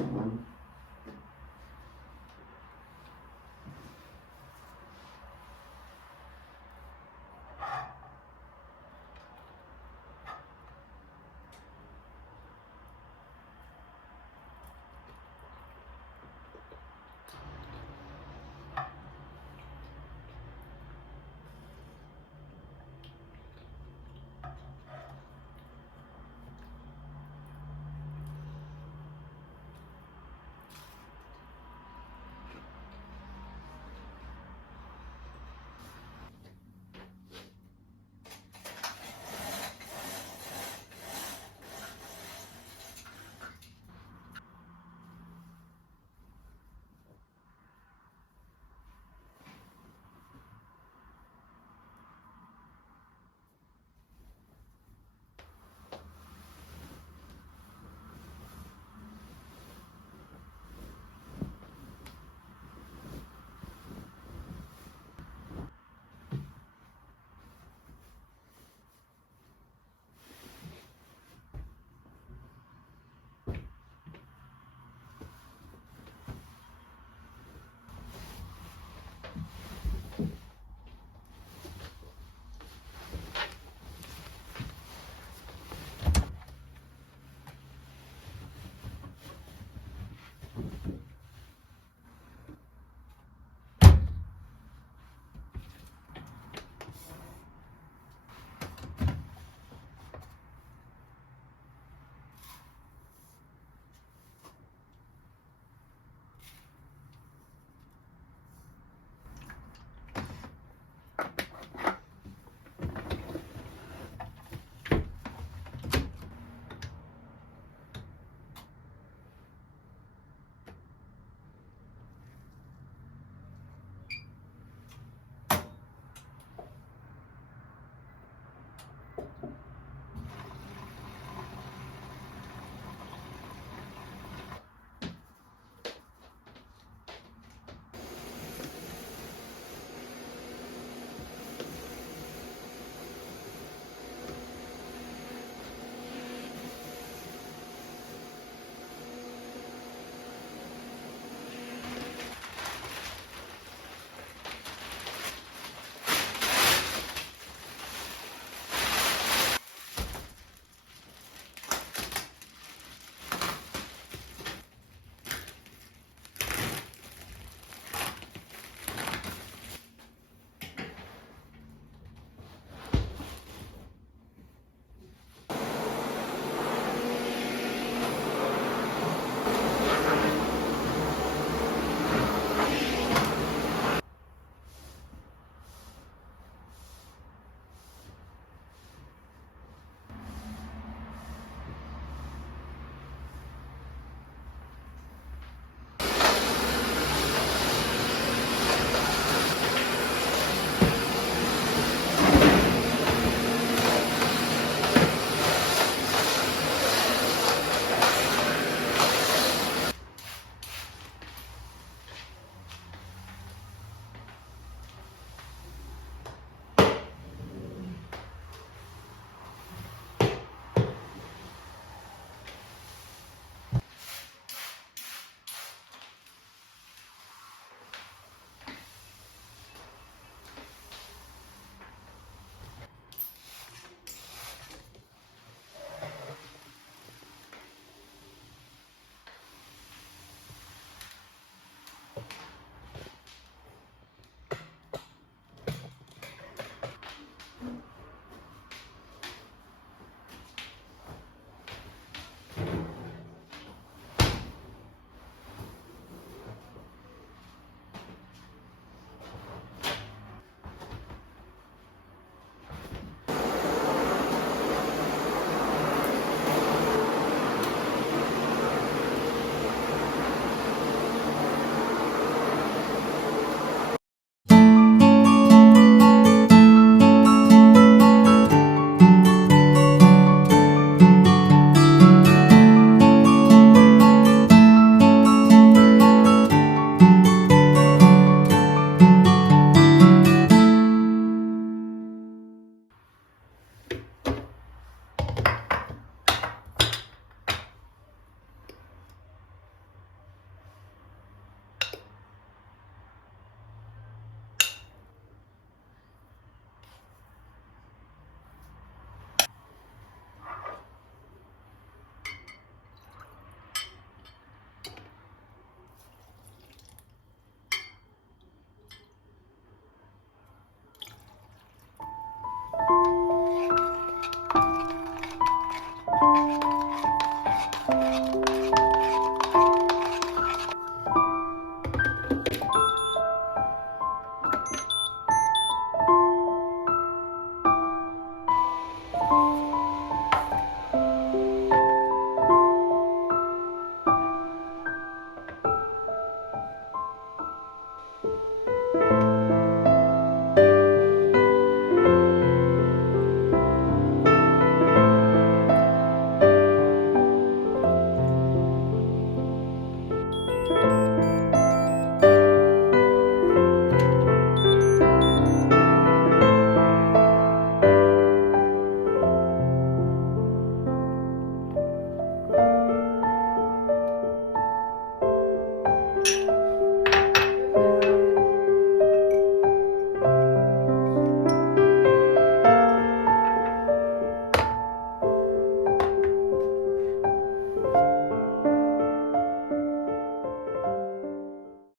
One.